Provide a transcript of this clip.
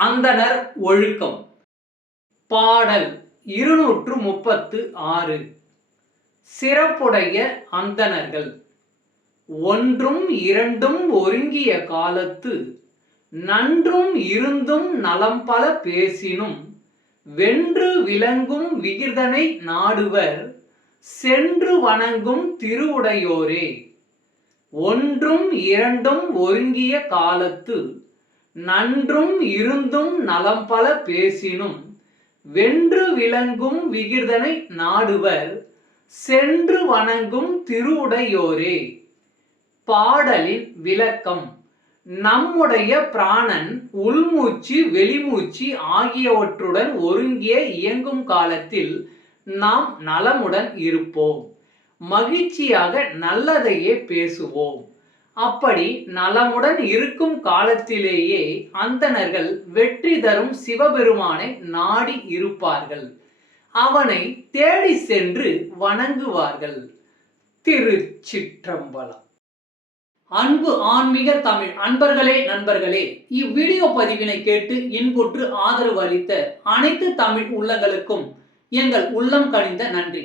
அந்தணர் ஒழுக்கம். பாடல் இருநூற்று முப்பத்து ஆறு சிறப்புடைய அந்தணர்கள் ஒன்றும் இரண்டும் ஒருங்கிய காலத்து. நன்றும் இருந்தும் நலம் பல பேசினும். வென்று விளங்கும் விகிர்தனை நாடுவர். சென்று வணங்கும் திருவுடையோரே. ஒன்றும் இரண்டும் ஒருங்கிய காலத்து. நன்றும் இருந்தும் நலம் பல பேசினும் வென்று விளங்கும் விகிர்தனை நாடுவர் சென்று வணங்கும் திருவுடையோரே. பாடலின் விளக்கம் நம்முடைய பிராணன் உள்மூச்சு வெளிமூச்சு ஆகியவற்றுடன் ஒருங்கிய இயங்கும் காலத்தில் நாம் நலமுடன் இருப்போம். மகிழ்ச்சியாக நல்லதையே பேசுவோம். அப்படி நலமுடன் இருக்கும் காலத்திலேயே அந்தணர்கள் வெற்றி தரும் சிவபெருமானை நாடி இருப்பார்கள். அவனை தேடி சென்று வணங்குவார்கள். திருச்சிற்றம்பலம். அன்பு ஆன்மீக தமிழ் அன்பர்களே நண்பர்களே இவ்வீடியோ பதிவினை கேட்டு இன்புற்று ஆதரவு அளித்த அனைத்து தமிழ் உள்ளங்களுக்கும் எங்கள் உள்ளம் கனிந்த நன்றி.